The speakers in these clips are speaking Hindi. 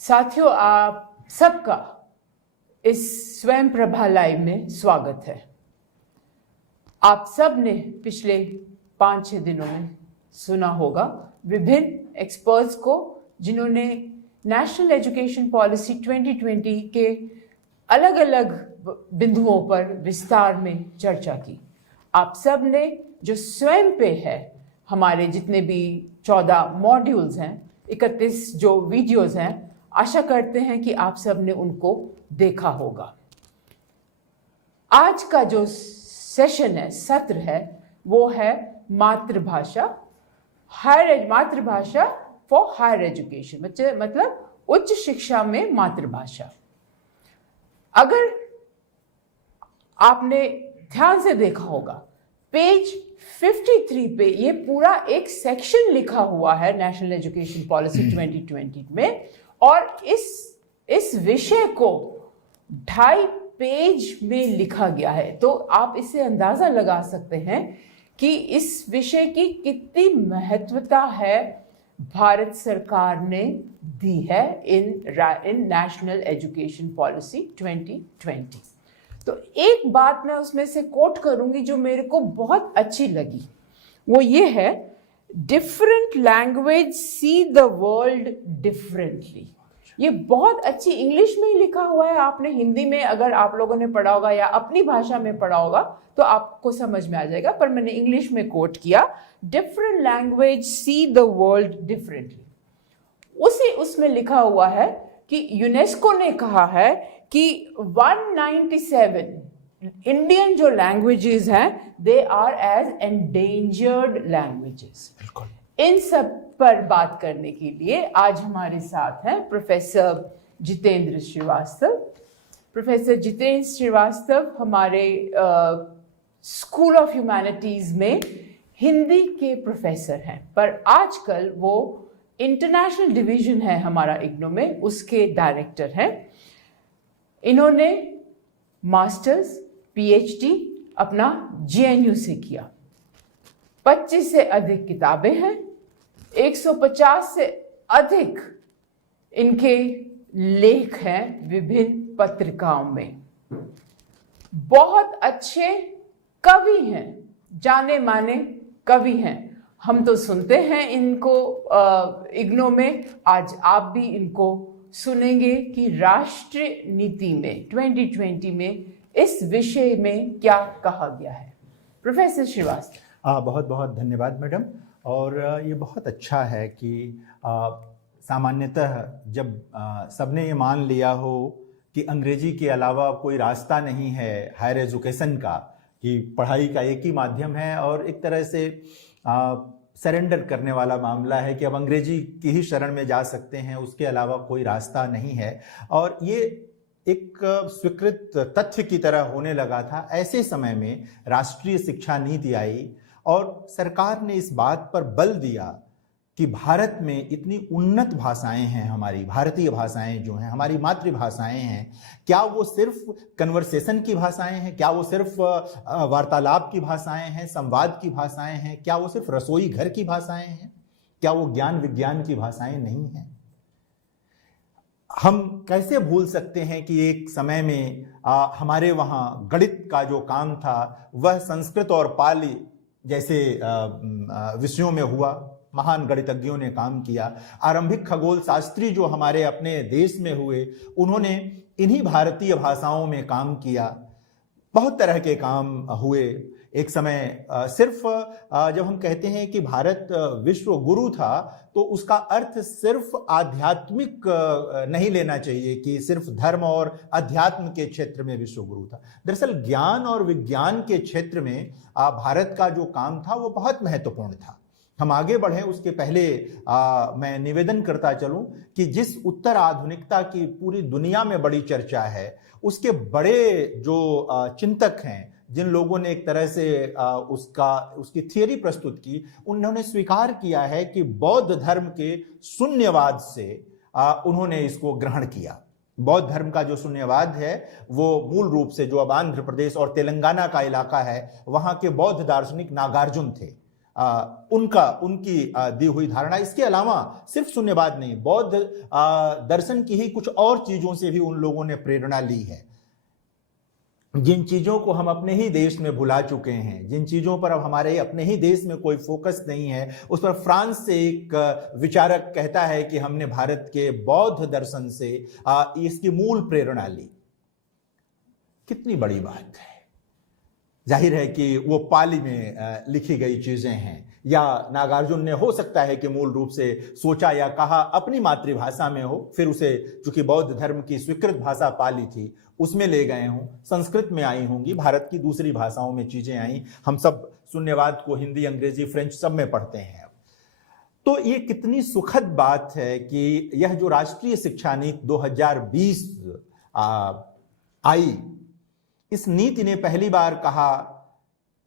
साथियों, आप सबका इस स्वयं प्रभा लाइव में स्वागत है। आप सब ने पिछले 5-6 दिनों में सुना होगा विभिन्न एक्सपर्ट्स को, जिन्होंने नेशनल एजुकेशन पॉलिसी 2020 के अलग अलग बिंदुओं पर विस्तार में चर्चा की। आप सब ने जो स्वयं पे है, हमारे जितने भी 14 मॉड्यूल्स हैं, 31 जो वीडियोस हैं, आशा करते हैं कि आप सब ने उनको देखा होगा। आज का जो सेशन है, सत्र है, वो है मातृभाषा फॉर हायर एजुकेशन, मतलब उच्च शिक्षा में मातृभाषा। अगर आपने ध्यान से देखा होगा, पेज 53 पे ये पूरा एक सेक्शन लिखा हुआ है नेशनल एजुकेशन पॉलिसी 2020 में, और इस विषय को 2.5 पेज में लिखा गया है। तो आप इससे अंदाजा लगा सकते हैं कि इस विषय की कितनी महत्वता है भारत सरकार ने दी है इन नेशनल एजुकेशन पॉलिसी 2020। तो एक बात मैं उसमें से कोट करूंगी जो मेरे को बहुत अच्छी लगी, वो ये है, different language see the world differently. ये बहुत अच्छी इंग्लिश में ही लिखा हुआ है। आपने हिंदी में अगर आप लोगों ने पढ़ा होगा या अपनी भाषा में पढ़ा होगा तो आपको समझ में आ जाएगा, पर मैंने इंग्लिश में कोट किया, different language see the world differently. उसमें लिखा हुआ है कि यूनेस्को ने कहा है कि 197 इंडियन जो लैंग्वेजेस हैं, they are as endangered languages. इन सब पर बात करने के लिए आज हमारे साथ हैं प्रोफेसर जितेंद्र श्रीवास्तव। प्रोफेसर जितेंद्र श्रीवास्तव हमारे स्कूल ऑफ ह्यूमैनिटीज में हिंदी के प्रोफेसर हैं, पर आजकल वो इंटरनेशनल डिवीजन है हमारा इग्नू में, उसके डायरेक्टर हैं। इन्होंने मास्टर्स पीएचडी अपना जेएनयू से किया। 25 से अधिक किताबें हैं, 150 से अधिक इनके लेख हैं विभिन्न पत्रिकाओं में। बहुत अच्छे कवि हैं, जाने माने कवि हैं। हम तो सुनते हैं इनको इग्नो में, आज आप भी इनको सुनेंगे कि राष्ट्रीय नीति में 2020 में इस विषय में क्या कहा गया है। प्रोफेसर श्रीवास्तव। बहुत बहुत धन्यवाद मैडम। और ये बहुत अच्छा है कि सामान्यतः जब सबने ये मान लिया हो कि अंग्रेजी के अलावा कोई रास्ता नहीं है हायर एजुकेशन का, कि पढ़ाई का एक ही माध्यम है, और एक तरह से सरेंडर करने वाला मामला है कि अब अंग्रेजी की ही शरण में जा सकते हैं, उसके अलावा कोई रास्ता नहीं है, और ये एक स्वीकृत तथ्य की तरह होने लगा था। ऐसे समय में राष्ट्रीय शिक्षा नीति आई और सरकार ने इस बात पर बल दिया कि भारत में इतनी उन्नत भाषाएं हैं, हमारी भारतीय भाषाएं जो हैं, हमारी मातृभाषाएं हैं, क्या वो सिर्फ कन्वर्सेशन की भाषाएं हैं, क्या वो सिर्फ वार्तालाप की भाषाएं हैं, संवाद की भाषाएं हैं, क्या वो सिर्फ रसोई घर की भाषाएं हैं, क्या वो ज्ञान विज्ञान की भाषाएं नहीं हैं? हम कैसे भूल सकते हैं कि एक समय में हमारे वहाँ गणित का जो काम था वह संस्कृत और पाली जैसे विषयों में हुआ। महान गणितज्ञों ने काम किया। आरंभिक खगोल शास्त्री जो हमारे अपने देश में हुए, उन्होंने इन्हीं भारतीय भाषाओं में काम किया। बहुत तरह के काम हुए। एक समय सिर्फ जब हम कहते हैं कि भारत विश्व गुरु था, तो उसका अर्थ सिर्फ आध्यात्मिक नहीं लेना चाहिए कि सिर्फ धर्म और अध्यात्म के क्षेत्र में विश्व गुरु था। दरअसल ज्ञान और विज्ञान के क्षेत्र में भारत का जो काम था वो बहुत महत्वपूर्ण था। हम आगे बढ़े उसके पहले मैं निवेदन करता चलूं कि जिस उत्तर आधुनिकता की पूरी दुनिया में बड़ी चर्चा है, उसके बड़े जो चिंतक हैं, जिन लोगों ने एक तरह से उसकी थियरी प्रस्तुत की, उन्होंने स्वीकार किया है कि बौद्ध धर्म के शून्यवाद से उन्होंने इसको ग्रहण किया। बौद्ध धर्म का जो शून्यवाद है वो मूल रूप से जो अब आंध्र प्रदेश और तेलंगाना का इलाका है, वहाँ के बौद्ध दार्शनिक नागार्जुन थे। उनकी दी हुई धारणा। इसके अलावा सिर्फ शून्यवाद नहीं, बौद्ध दर्शन की ही कुछ और चीजों से भी उन लोगों ने प्रेरणा ली है। जिन चीजों को हम अपने ही देश में भुला चुके हैं, जिन चीजों पर अब हमारे अपने ही देश में कोई फोकस नहीं है, उस पर फ्रांस से एक विचारक कहता है कि हमने भारत के बौद्ध दर्शन से इसकी मूल प्रेरणा ली। कितनी बड़ी बात है। जाहिर है कि वो पाली में लिखी गई चीजें हैं, या नागार्जुन ने हो सकता है कि मूल रूप से सोचा या कहा अपनी मातृभाषा में हो, फिर उसे चूंकि बौद्ध धर्म की स्वीकृत भाषा पाली थी उसमें ले गए हों। संस्कृत में आई होंगी, भारत की दूसरी भाषाओं में चीजें आई। हम सब शून्यवाद को हिंदी, अंग्रेजी, फ्रेंच सब में पढ़ते हैं। तो ये कितनी सुखद बात है कि यह जो राष्ट्रीय शिक्षा नीति 2020 आई, इस नीति ने पहली बार कहा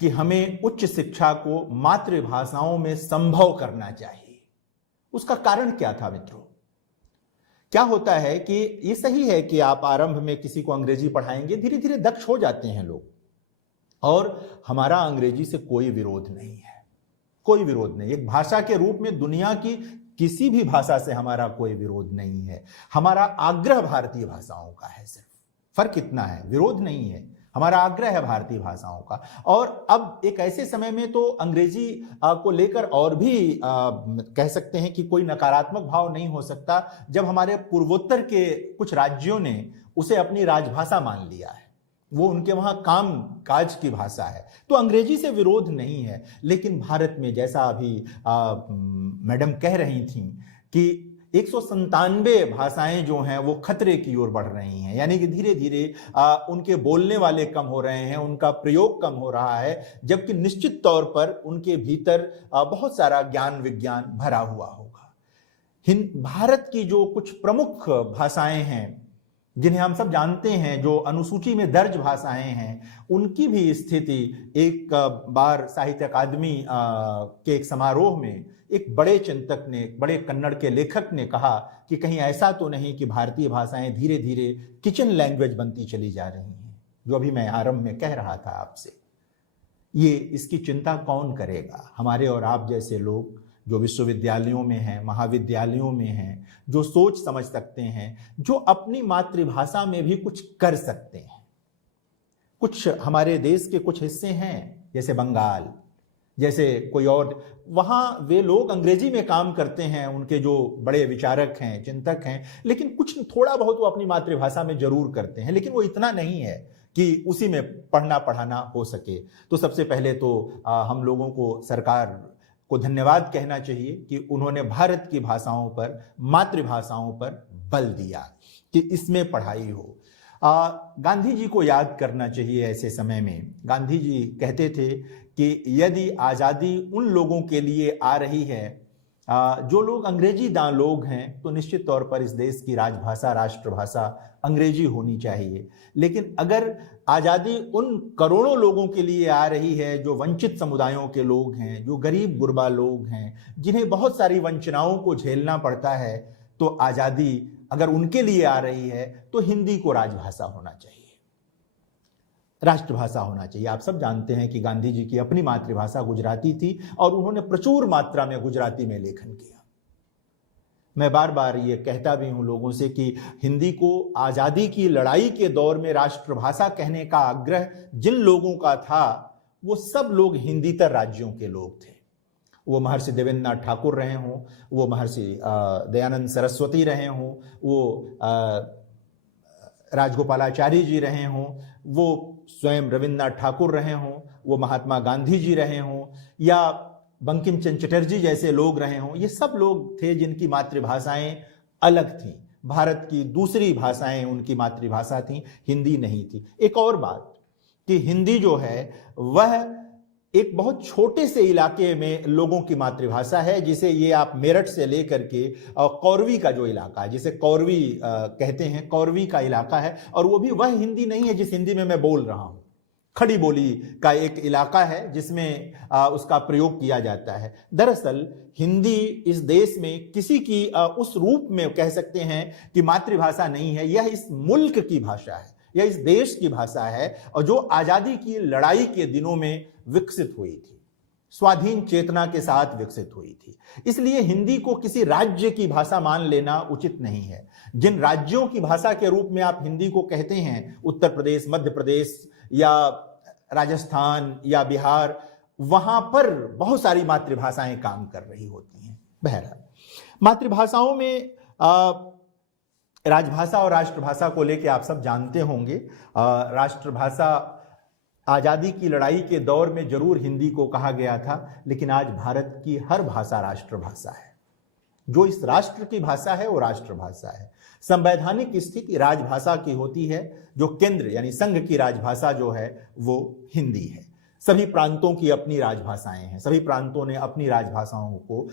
कि हमें उच्च शिक्षा को मातृभाषाओं में संभव करना चाहिए। उसका कारण क्या था मित्रों? क्या होता है कि ये सही है कि आप आरंभ में किसी को अंग्रेजी पढ़ाएंगे, धीरे धीरे दक्ष हो जाते हैं लोग, और हमारा अंग्रेजी से कोई विरोध नहीं है, कोई विरोध नहीं। एक भाषा के रूप में दुनिया की किसी भी भाषा से हमारा कोई विरोध नहीं है। हमारा आग्रह भारतीय भाषाओं का है, सिर्फ फर्क इतना है, विरोध नहीं है। हमारा आग्रह है भारतीय भाषाओं का। और अब एक ऐसे समय में तो अंग्रेजी को लेकर और भी कह सकते हैं कि कोई नकारात्मक भाव नहीं हो सकता, जब हमारे पूर्वोत्तर के कुछ राज्यों ने उसे अपनी राजभाषा मान लिया है, वो उनके वहां काम काज की भाषा है, तो अंग्रेजी से विरोध नहीं है। लेकिन भारत में, जैसा अभी मैडम कह रही थी कि 197 भाषाएं जो हैं वो खतरे की ओर बढ़ रही हैं, यानी कि धीरे धीरे उनके बोलने वाले कम हो रहे हैं, उनका प्रयोग कम हो रहा है, जबकि निश्चित तौर पर उनके भीतर बहुत सारा ज्ञान विज्ञान भरा हुआ होगा। भारत की जो कुछ प्रमुख भाषाएं हैं जिन्हें हम सब जानते हैं, जो अनुसूची में दर्ज भाषाएं हैं, उनकी भी स्थिति एक बार साहित्य अकादमी के एक समारोह में एक बड़े चिंतक ने, बड़े कन्नड़ के लेखक ने कहा कि कहीं ऐसा तो नहीं कि भारतीय भाषाएं धीरे धीरे किचन लैंग्वेज बनती चली जा रही हैं, जो अभी मैं आरंभ में कह रहा था आपसे। ये इसकी चिंता कौन करेगा? हमारे और आप जैसे लोग जो विश्वविद्यालयों में हैं, महाविद्यालयों में हैं, जो सोच समझ सकते हैं, जो अपनी मातृभाषा में भी कुछ कर सकते हैं। कुछ हमारे देश के कुछ हिस्से हैं, जैसे बंगाल, जैसे कोई और, वहाँ वे लोग अंग्रेजी में काम करते हैं, उनके जो बड़े विचारक हैं, चिंतक हैं, लेकिन कुछ थोड़ा बहुत वो अपनी मातृभाषा में जरूर करते हैं, लेकिन वो इतना नहीं है कि उसी में पढ़ना पढ़ाना हो सके। तो सबसे पहले तो हम लोगों को, सरकार को धन्यवाद कहना चाहिए कि उन्होंने भारत की भाषाओं पर, मातृभाषाओं पर बल दिया कि इसमें पढ़ाई हो। गांधी जी को याद करना चाहिए ऐसे समय में। गांधी जी कहते थे कि यदि आज़ादी उन लोगों के लिए आ रही है जो लोग अंग्रेजी दां लोग हैं, तो निश्चित तौर पर इस देश की राजभाषा, राष्ट्रभाषा अंग्रेजी होनी चाहिए। लेकिन अगर आज़ादी उन करोड़ों लोगों के लिए आ रही है जो वंचित समुदायों के लोग हैं, जो गरीब गुरबा लोग हैं, जिन्हें बहुत सारी वंचनाओं को झेलना पड़ता है, तो आज़ादी अगर उनके लिए आ रही है तो हिंदी को राजभाषा होना चाहिए, राष्ट्रभाषा होना चाहिए। आप सब जानते हैं कि गांधी जी की अपनी मातृभाषा गुजराती थी और उन्होंने प्रचुर मात्रा में गुजराती में लेखन किया। मैं बार बार ये कहता भी हूं लोगों से कि हिंदी को आज़ादी की लड़ाई के दौर में राष्ट्रभाषा कहने का आग्रह जिन लोगों का था, वो सब लोग हिंदीतर राज्यों के लोग थे। वो महर्षि देवेंद्र नाथ ठाकुर रहे हों, वो महर्षि दयानंद सरस्वती रहे हों, वो राजगोपालाचारी जी रहे हों, वो स्वयं रविन्द्रनाथ ठाकुर रहे हों, वो महात्मा गांधी जी रहे हों, या बंकिम चंद्र चटर्जी जैसे लोग रहे हों, ये सब लोग थे जिनकी मातृभाषाएं अलग थीं। भारत की दूसरी भाषाएं उनकी मातृभाषा थीं, हिंदी नहीं थी। एक और बात कि हिंदी जो है वह एक बहुत छोटे से इलाके में लोगों की मातृभाषा है, जिसे ये आप मेरठ से लेकर के कौरवी का जो इलाका है, जिसे कौरवी कहते हैं, कौरवी का इलाका है, और वो भी वह हिंदी नहीं है जिस हिंदी में मैं बोल रहा हूँ। खड़ी बोली का एक इलाका है जिसमें उसका प्रयोग किया जाता है। दरअसल हिंदी इस देश में किसी की उस रूप में कह सकते हैं कि मातृभाषा नहीं है, यह इस मुल्क की भाषा है, यह इस देश की भाषा है, और जो आज़ादी की लड़ाई के दिनों में विकसित हुई थी। स्वाधीन चेतना के साथ विकसित हुई थी। इसलिए हिंदी को किसी राज्य की भाषा मान लेना उचित नहीं है। जिन राज्यों की भाषा के रूप में आप हिंदी को कहते हैं, उत्तर प्रदेश, मध्य प्रदेश या राजस्थान या बिहार, वहां पर बहुत सारी मातृभाषाएं काम कर रही होती हैं। बहरहाल, मातृभाषाओं में राजभाषा और राष्ट्रभाषा को लेकर आप सब जानते होंगे। राष्ट्रभाषा आजादी की लड़ाई के दौर में जरूर हिंदी को कहा गया था, लेकिन आज भारत की हर भाषा राष्ट्रभाषा है। जो इस राष्ट्र की भाषा है वो राष्ट्रभाषा है। संवैधानिक स्थिति राजभाषा की होती है, जो केंद्र यानी संघ की राजभाषा जो है वो हिंदी है। सभी प्रांतों की अपनी राजभाषाएं हैं, सभी प्रांतों ने अपनी राजभाषाओं को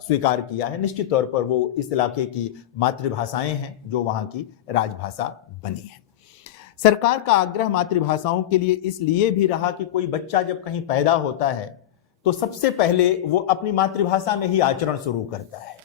स्वीकार किया है। निश्चित तौर पर वो इस इलाके की मातृभाषाएं हैं जो वहां की राजभाषा बनी है। सरकार का आग्रह मातृभाषाओं के लिए इसलिए भी रहा कि कोई बच्चा जब कहीं पैदा होता है तो सबसे पहले वो अपनी मातृभाषा में ही आचरण शुरू करता है,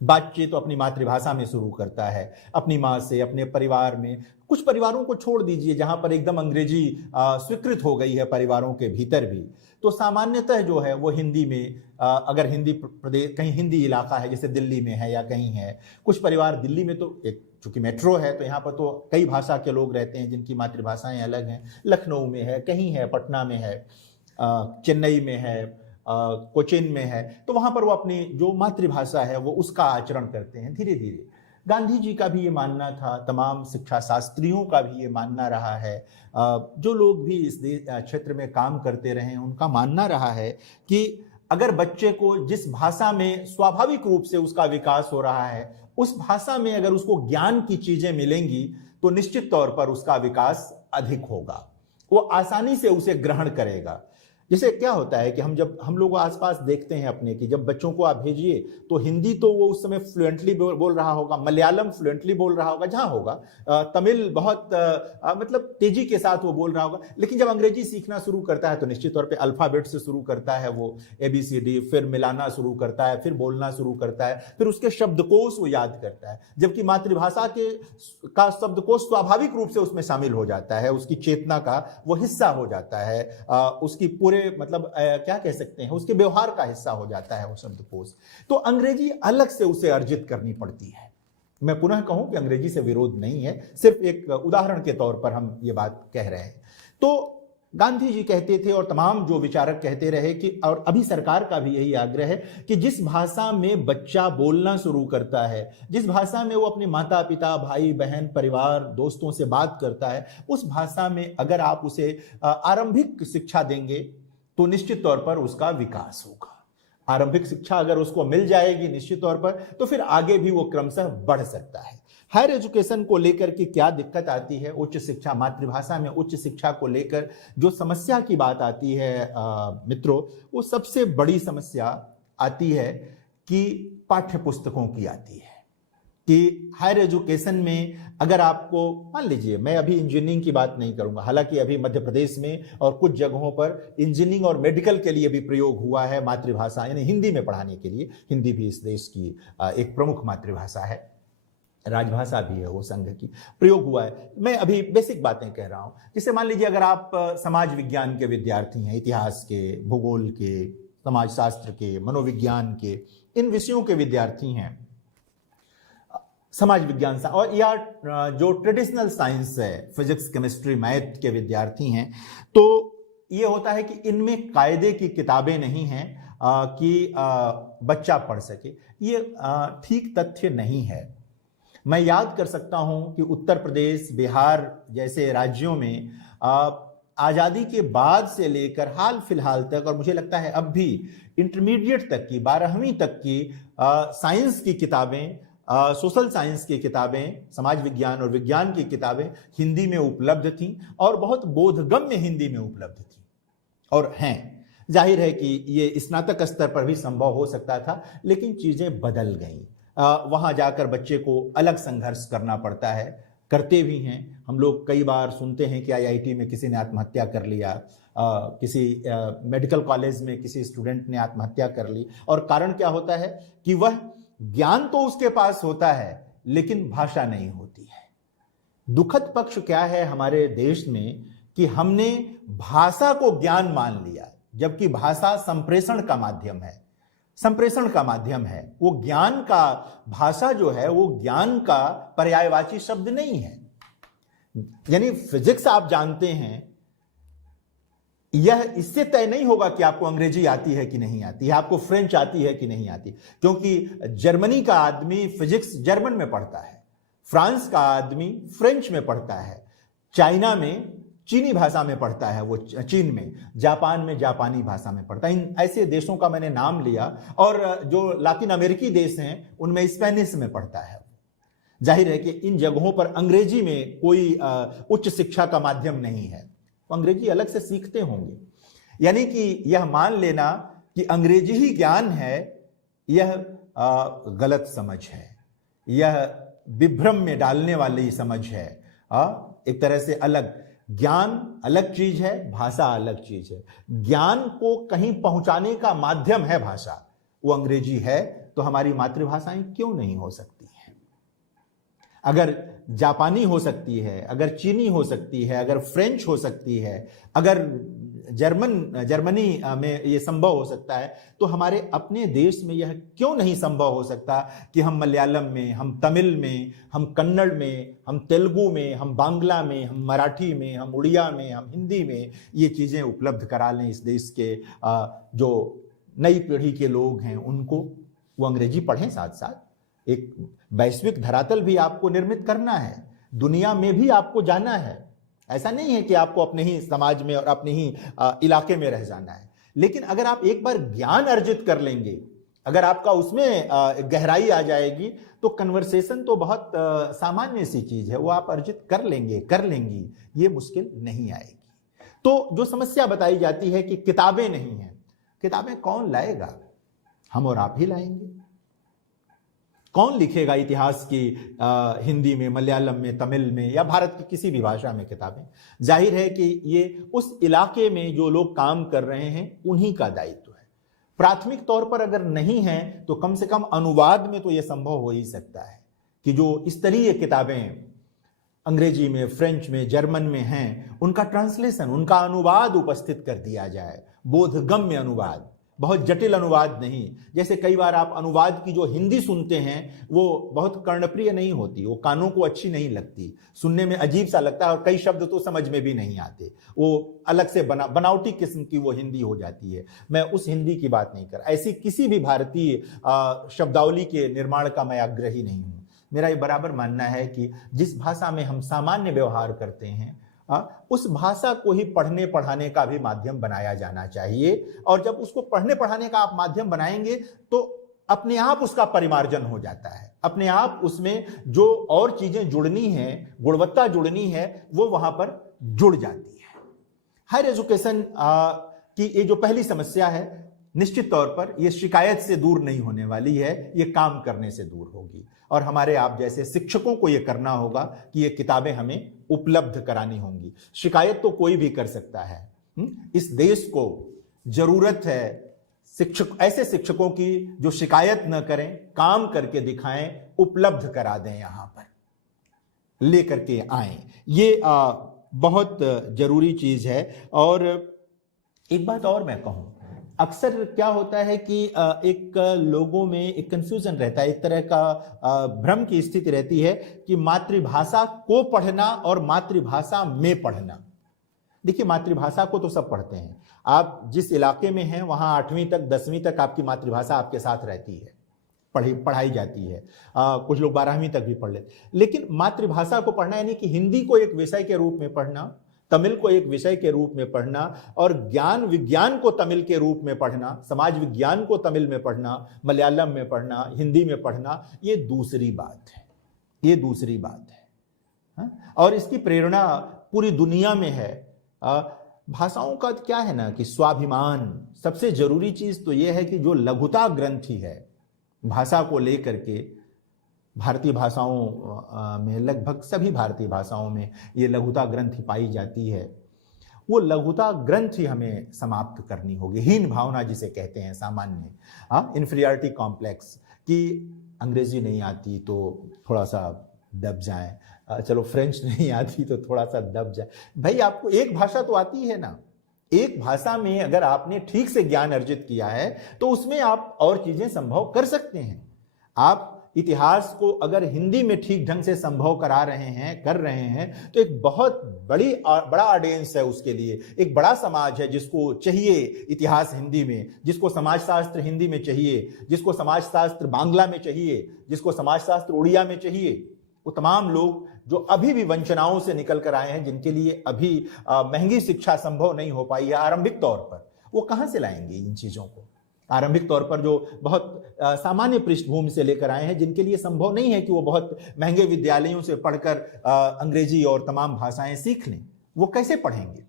बातचीत तो अपनी मातृभाषा में शुरू करता है, अपनी माँ से, अपने परिवार में। कुछ परिवारों को छोड़ दीजिए जहां पर एकदम अंग्रेजी स्वीकृत हो गई है परिवारों के भीतर भी, तो सामान्यतः जो है वो हिंदी में, अगर हिंदी प्रदेश कहीं हिंदी इलाका है जैसे दिल्ली में है या कहीं है, कुछ परिवार दिल्ली में तो एक चूंकि मेट्रो है तो यहाँ पर तो कई भाषा के लोग रहते हैं जिनकी मातृभाषाएं अलग हैं। लखनऊ में है, कहीं है, पटना में है, चेन्नई में है, कोचीन में है, तो वहां पर वो अपनी जो मातृभाषा है वो उसका आचरण करते हैं धीरे धीरे। गांधी जी का भी ये मानना था, तमाम शिक्षा शास्त्रियों का भी ये मानना रहा है, जो लोग भी इस क्षेत्र में काम करते रहे हैं उनका मानना रहा है कि अगर बच्चे को जिस भाषा में स्वाभाविक रूप से उसका विकास हो रहा है उस भाषा में अगर उसको ज्ञान की चीजें मिलेंगी तो निश्चित तौर पर उसका विकास अधिक होगा, वो आसानी से उसे ग्रहण करेगा। जैसे क्या होता है कि हम लोग आसपास देखते हैं अपने कि जब बच्चों को आप भेजिए तो हिंदी तो वो उस समय फ्लुएंटली बोल रहा होगा, मलयालम फ्लुएंटली बोल रहा होगा जहां होगा, तमिल बहुत मतलब तेजी के साथ वो बोल रहा होगा, लेकिन जब अंग्रेजी सीखना शुरू करता है तो निश्चित तौर पे अल्फाबेट से शुरू करता है, वो ABCD, फिर मिलाना शुरू करता है, फिर बोलना शुरू करता है, फिर उसके शब्दकोश वो याद करता है। जबकि मातृभाषा का शब्दकोश स्वाभाविक रूप से उसमें शामिल हो जाता है, उसकी चेतना का वो हिस्सा हो जाता है, उसकी पूरे मतलब क्या कह सकते हैं उसके व्यवहार का हिस्सा हो जाता है वो शब्दकोश। तो अंग्रेजी अलग से उसे अर्जित करनी पड़ती है। मैं पुनः कहूं कि अंग्रेजी से विरोध नहीं है, सिर्फ एक उदाहरण के तौर पर हम ये बात कह रहे हैं। तो गांधी जी कहते थे और तमाम जो विचारक कहते रहे कि, और अभी सरकार का भी यही आग्रह है कि जिस भाषा में बच्चा बोलना शुरू करता है, जिस भाषा में वो अपने माता पिता, भाई बहन, परिवार, दोस्तों से बात करता है, उस भाषा में अगर आप उसे आरंभिक शिक्षा देंगे तो निश्चित तौर पर उसका विकास होगा। आरंभिक शिक्षा अगर उसको मिल जाएगी निश्चित तौर पर तो फिर आगे भी वो क्रमशः बढ़ सकता है। हायर एजुकेशन को लेकर के क्या दिक्कत आती है, उच्च शिक्षा, मातृभाषा में उच्च शिक्षा को लेकर जो समस्या की बात आती है मित्रों, वो सबसे बड़ी समस्या आती है कि पाठ्य पुस्तकों की आती है। कि हायर एजुकेशन में अगर आपको मान लीजिए, मैं अभी इंजीनियरिंग की बात नहीं करूंगा, हालांकि अभी मध्य प्रदेश में और कुछ जगहों पर इंजीनियरिंग और मेडिकल के लिए भी प्रयोग हुआ है मातृभाषा यानी हिंदी में पढ़ाने के लिए। हिंदी भी इस देश की एक प्रमुख मातृभाषा है, राजभाषा भी है वो संघ की, प्रयोग हुआ है। मैं अभी बेसिक बातें कह रहा हूं। जैसे मान लीजिए अगर आप समाज विज्ञान के विद्यार्थी हैं, इतिहास के, भूगोल के, समाजशास्त्र के, मनोविज्ञान के, इन विषयों के विद्यार्थी हैं, समाज विज्ञान और या जो ट्रेडिशनल साइंस है, फिजिक्स, केमिस्ट्री, मैथ के विद्यार्थी हैं, तो ये होता है कि इनमें कायदे की किताबें नहीं हैं कि बच्चा पढ़ सके। ये ठीक तथ्य नहीं है। मैं याद कर सकता हूं कि उत्तर प्रदेश, बिहार जैसे राज्यों में आज़ादी के बाद से लेकर हाल फिलहाल तक, और मुझे लगता है अब भी इंटरमीडिएट तक की, 12वीं तक की साइंस की किताबें, सोशल साइंस की किताबें, समाज विज्ञान और विज्ञान की किताबें हिंदी में उपलब्ध थीं और बहुत बोधगम्य हिंदी में उपलब्ध थीं और हैं। जाहिर है कि ये स्नातक स्तर पर भी संभव हो सकता था, लेकिन चीज़ें बदल गईं। वहाँ जाकर बच्चे को अलग संघर्ष करना पड़ता है, करते भी हैं। हम लोग कई बार सुनते हैं कि IIT में किसी ने आत्महत्या कर लिया, किसी मेडिकल कॉलेज में किसी स्टूडेंट ने आत्महत्या कर ली, और कारण क्या होता है कि वह ज्ञान तो उसके पास होता है लेकिन भाषा नहीं होती है। दुखद पक्ष क्या है हमारे देश में कि हमने भाषा को ज्ञान मान लिया, जबकि भाषा संप्रेषण का माध्यम है, संप्रेषण का माध्यम है। वो ज्ञान का, भाषा जो है वो ज्ञान का पर्यायवाची शब्द नहीं है। यानी फिजिक्स आप जानते हैं, यह इससे तय नहीं होगा कि आपको अंग्रेजी आती है कि नहीं आती है, आपको फ्रेंच आती है कि नहीं आती, क्योंकि जर्मनी का आदमी फिजिक्स जर्मन में पढ़ता है, फ्रांस का आदमी फ्रेंच में पढ़ता है, चाइना में चीनी भाषा में पढ़ता है, वो चीन में, जापान में जापानी भाषा में पढ़ता है। इन ऐसे देशों का मैंने नाम लिया, और जो लातिन अमेरिकी देश हैं उनमें स्पेनिश में पढ़ता है। जाहिर है कि इन जगहों पर अंग्रेजी में कोई उच्च शिक्षा का माध्यम नहीं है, तो अंग्रेजी अलग से सीखते होंगे। यानी कि यह मान लेना कि अंग्रेजी ही ज्ञान है, यह गलत समझ है, यह विभ्रम में डालने वाली समझ है। एक तरह से अलग, ज्ञान अलग चीज है, भाषा अलग चीज है। ज्ञान को कहीं पहुंचाने का माध्यम है भाषा, वो अंग्रेजी है, तो हमारी मातृभाषाएं क्यों नहीं हो सकती हैं? अगर जापानी हो सकती है, अगर चीनी हो सकती है, अगर फ्रेंच हो सकती है, अगर जर्मनी में ये संभव हो सकता है, तो हमारे अपने देश में यह क्यों नहीं संभव हो सकता कि हम मलयालम में, हम तमिल में, हम कन्नड़ में, हम तेलुगु में, हम बांग्ला में, हम मराठी में, हम उड़िया में, हम हिंदी में ये चीज़ें उपलब्ध करा लें इस देश के जो नई पीढ़ी के लोग हैं उनको, वो अंग्रेजी पढ़ें साथ साथ। एक वैश्विक धरातल भी आपको निर्मित करना है, दुनिया में भी आपको जाना है। ऐसा नहीं है कि आपको अपने ही समाज में और अपने ही इलाके में रह जाना है, लेकिन अगर आप एक बार ज्ञान अर्जित कर लेंगे, अगर आपका उसमें गहराई आ जाएगी, तो कन्वर्सेशन तो बहुत सामान्य सी चीज है, वो आप अर्जित कर लेंगी, ये मुश्किल नहीं आएगी। तो जो समस्या बताई जाती है कि किताबें नहीं हैं, किताबें कौन लाएगा? हम और आप ही लाएंगे। कौन लिखेगा इतिहास की हिंदी में, मलयालम में, तमिल में, या भारत की किसी भी भाषा में किताबें? जाहिर है कि ये उस इलाके में जो लोग काम कर रहे हैं उन्हीं का दायित्व है। प्राथमिक तौर पर अगर नहीं है तो कम से कम अनुवाद में तो यह संभव हो ही सकता है कि जो स्तरीय किताबें अंग्रेजी में, फ्रेंच में, जर्मन में हैं, उनका ट्रांसलेशन, उनका अनुवाद उपस्थित कर दिया जाए, बोधगम्य अनुवाद, बहुत जटिल अनुवाद नहीं। जैसे कई बार आप अनुवाद की जो हिंदी सुनते हैं वो बहुत कर्णप्रिय नहीं होती, वो कानों को अच्छी नहीं लगती, सुनने में अजीब सा लगता है, और कई शब्द तो समझ में भी नहीं आते, वो अलग से बनावटी किस्म की वो हिंदी हो जाती है। मैं उस हिंदी की बात नहीं कर, ऐसी किसी भी भारतीय शब्दावली के निर्माण का मैं आग्रही नहीं हूँ। मेरा ये बराबर मानना है कि जिस भाषा में हम सामान्य व्यवहार करते हैं उस भाषा को ही पढ़ने पढ़ाने का भी माध्यम बनाया जाना चाहिए, और जब उसको पढ़ने पढ़ाने का आप माध्यम बनाएंगे तो अपने आप उसका परिमार्जन हो जाता है, अपने आप उसमें जो और चीजें जुड़नी है, गुणवत्ता जुड़नी है, वो वहां पर जुड़ जाती है। हायर एजुकेशन की ये जो पहली समस्या है, निश्चित तौर पर यह शिकायत से दूर नहीं होने वाली है, ये काम करने से दूर होगी, और हमारे आप जैसे शिक्षकों को यह करना होगा कि ये किताबें हमें उपलब्ध करानी होंगी। शिकायत तो कोई भी कर सकता है। इस देश को जरूरत है शिक्षक, ऐसे शिक्षकों की जो शिकायत न करें, काम करके दिखाएं, उपलब्ध करा दें, यहां पर लेकर के आए। ये बहुत जरूरी चीज है। और एक बात और मैं कहूं, अक्सर क्या होता है कि एक लोगों में एक कंफ्यूजन रहता है, एक तरह का भ्रम की स्थिति रहती है कि मातृभाषा को पढ़ना और मातृभाषा में पढ़ना। देखिए, मातृभाषा को तो सब पढ़ते हैं, आप जिस इलाके में हैं वहां 8वीं तक 10वीं तक आपकी मातृभाषा आपके साथ रहती है, पढ़ाई जाती है, कुछ लोग 12वीं तक भी पढ़ लेते। लेकिन मातृभाषा को पढ़ना यानी कि हिंदी को एक विषय के रूप में पढ़ना, तमिल को एक विषय के रूप में पढ़ना, और ज्ञान विज्ञान को तमिल के रूप में पढ़ना, समाज विज्ञान को तमिल में पढ़ना, मलयालम में पढ़ना, हिंदी में पढ़ना, ये दूसरी बात है, ये दूसरी बात है। और इसकी प्रेरणा पूरी दुनिया में है। भाषाओं का क्या है ना कि स्वाभिमान, सबसे जरूरी चीज तो यह है कि जो लघुता ग्रंथि है भाषा को लेकर के, भारतीय भाषाओं में, लगभग सभी भारतीय भाषाओं में ये लघुता ग्रंथि पाई जाती है, वो लघुता ग्रंथि हमें समाप्त करनी होगी। हीन भावना जिसे कहते हैं सामान्य, इंफीरियरिटी कॉम्प्लेक्स, कि अंग्रेजी नहीं आती तो थोड़ा सा दब जाए, चलो फ्रेंच नहीं आती तो थोड़ा सा दब जाए। भाई आपको एक भाषा तो आती है ना, एक भाषा में अगर आपने ठीक से ज्ञान अर्जित किया है तो उसमें आप और चीजें संभव कर सकते हैं। आप इतिहास को अगर हिंदी में ठीक ढंग से संभव कर रहे हैं तो एक बहुत बड़ा ऑडियंस है उसके लिए, एक बड़ा समाज है जिसको चाहिए इतिहास हिंदी में, जिसको समाजशास्त्र हिंदी में चाहिए, जिसको समाजशास्त्र बांग्ला में चाहिए, जिसको समाजशास्त्र उड़िया में चाहिए। वो तमाम लोग जो अभी भी वंचनाओं से निकल कर आए हैं, जिनके लिए अभी महंगी शिक्षा संभव नहीं हो पाई है आरंभिक तौर पर, वो कहां से लाएंगे इन चीजों को? आरंभिक तौर पर जो बहुत सामान्य पृष्ठभूमि से लेकर आए हैं, जिनके लिए संभव नहीं है कि वो बहुत महंगे विद्यालयों से पढ़कर अंग्रेजी और तमाम भाषाएं सीख लें, वो कैसे पढ़ेंगे?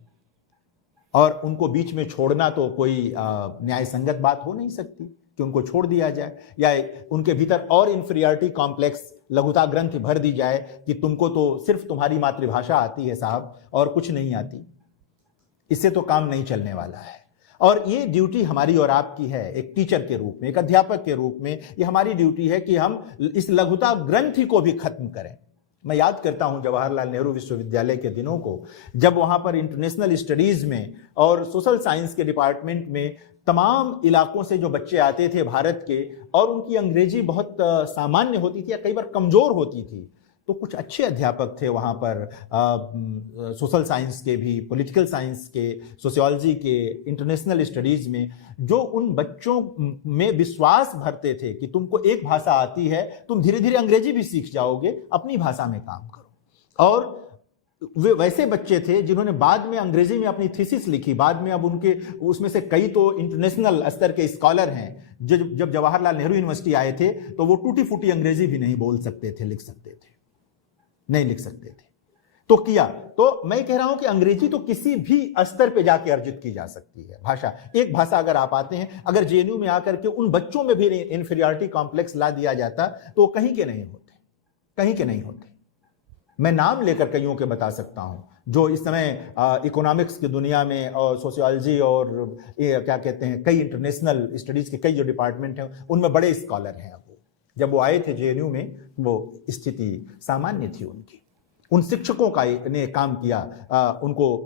और उनको बीच में छोड़ना तो कोई न्याय संगत बात हो नहीं सकती कि उनको छोड़ दिया जाए या उनके भीतर और इंफीरियरिटी कॉम्प्लेक्स, लघुता ग्रंथि भर दी जाए कि तुमको तो सिर्फ तुम्हारी मातृभाषा आती है साहब और कुछ नहीं आती। इससे तो काम नहीं चलने वाला है। और ये ड्यूटी हमारी और आपकी है, एक टीचर के रूप में, एक अध्यापक के रूप में ये हमारी ड्यूटी है कि हम इस लघुता ग्रंथि को भी खत्म करें। मैं याद करता हूं जवाहरलाल नेहरू विश्वविद्यालय के दिनों को, जब वहां पर इंटरनेशनल स्टडीज में और सोशल साइंस के डिपार्टमेंट में तमाम इलाकों से जो बच्चे आते थे भारत के, और उनकी अंग्रेजी बहुत सामान्य होती थी या कई बार कमजोर होती थी, तो कुछ अच्छे अध्यापक थे वहाँ पर, सोशल साइंस के भी, पॉलिटिकल साइंस के, सोशियोलॉजी के, इंटरनेशनल स्टडीज में, जो उन बच्चों में विश्वास भरते थे कि तुमको एक भाषा आती है, तुम धीरे धीरे अंग्रेजी भी सीख जाओगे, अपनी भाषा में काम करो। और वे वैसे बच्चे थे जिन्होंने बाद में अंग्रेजी में अपनी थीसिस लिखी, बाद में अब उनके उसमें से कई तो इंटरनेशनल स्तर के स्कॉलर हैं। जब जवाहरलाल नेहरू यूनिवर्सिटी आए थे तो वो टूटी फूटी अंग्रेजी भी नहीं बोल सकते थे, नहीं लिख सकते थे, तो किया। तो मैं कह रहा हूं कि अंग्रेजी तो किसी भी स्तर पे जाके अर्जित की जा सकती है भाषा। एक भाषा अगर आप आते हैं, अगर जेएनयू में आकर के उन बच्चों में भी इंफीरियरिटी कॉम्प्लेक्स ला दिया जाता तो कहीं के नहीं होते। मैं नाम लेकर कईयों के बता सकता हूं जो इस समय इकोनॉमिक्स की दुनिया में और सोशियोलॉजी और क्या कहते हैं, कई इंटरनेशनल स्टडीज के कई जो डिपार्टमेंट हैं उनमें बड़े स्कॉलर हैं। अब जब वो आए थे जेएनयू में, वो स्थिति सामान्य थी उनकी। उन शिक्षकों का ने काम किया, उनको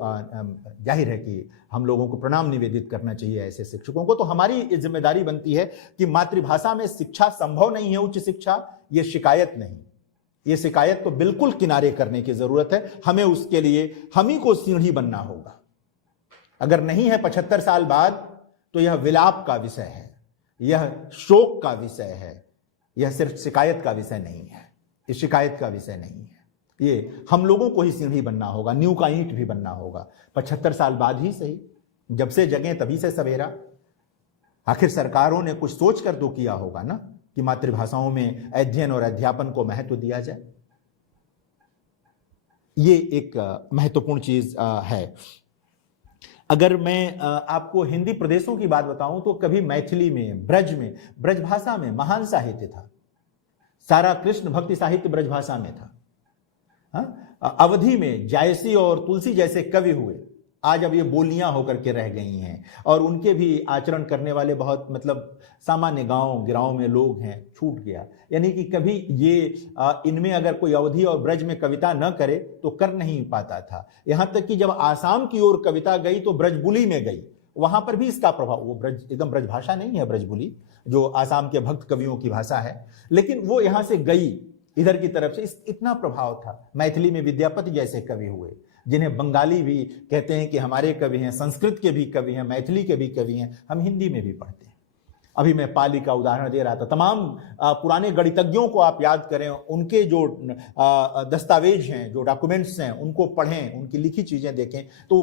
जाहिर है कि हम लोगों को प्रणाम निवेदित करना चाहिए ऐसे शिक्षकों को। तो हमारी जिम्मेदारी बनती है कि मातृभाषा में शिक्षा संभव नहीं है, उच्च शिक्षा, ये शिकायत नहीं, ये शिकायत तो बिल्कुल किनारे करने की जरूरत है। हमें उसके लिए हम ही को सीढ़ी बनना होगा। अगर नहीं है 75 साल बाद तो यह विलाप का विषय है, यह शोक का विषय है, यह सिर्फ शिकायत का विषय नहीं है, ये शिकायत का विषय नहीं है। ये हम लोगों को ही सीढ़ी बनना होगा, नींव का ईंट भी बनना होगा। 75 साल बाद ही सही, जब से जगें तभी से सवेरा। आखिर सरकारों ने कुछ सोच कर तो किया होगा ना कि मातृभाषाओं में अध्ययन और अध्यापन को महत्व दिया जाए। ये एक महत्वपूर्ण चीज है। अगर मैं आपको हिंदी प्रदेशों की बात बताऊं तो कभी मैथिली में, ब्रज भाषा में महान साहित्य था। सारा कृष्ण भक्ति साहित्य ब्रज भाषा में था। अवधि में जायसी और तुलसी जैसे कवि हुए, आज अब ये बोलियां होकर के रह गई हैं, और उनके भी आचरण करने वाले बहुत मतलब सामान्य गांव गिराव में लोग हैं, छूट गया। यानी कि कभी ये इनमें अगर कोई अवधि और ब्रज में कविता न करे तो कर नहीं पाता था। यहां तक कि जब आसाम की ओर कविता गई तो ब्रजबुली में गई, वहां पर भी इसका प्रभाव, वो ब्रज एकदम ब्रज भाषा नहीं है ब्रजबुली, जो आसाम के भक्त कवियों की भाषा है, लेकिन वो यहां से गई इधर की तरफ से, इतना प्रभाव था। मैथिली में विद्यापति जैसे कवि हुए, जिन्हें बंगाली भी कहते हैं कि हमारे कवि हैं, संस्कृत के भी कवि हैं, मैथिली के भी कवि हैं, हम हिंदी में भी पढ़ते हैं। अभी मैं पाली का उदाहरण दे रहा था। तमाम पुराने गणितज्ञों को आप याद करें, उनके जो दस्तावेज हैं, जो डॉक्यूमेंट्स हैं, उनको पढ़ें, उनकी लिखी चीजें देखें तो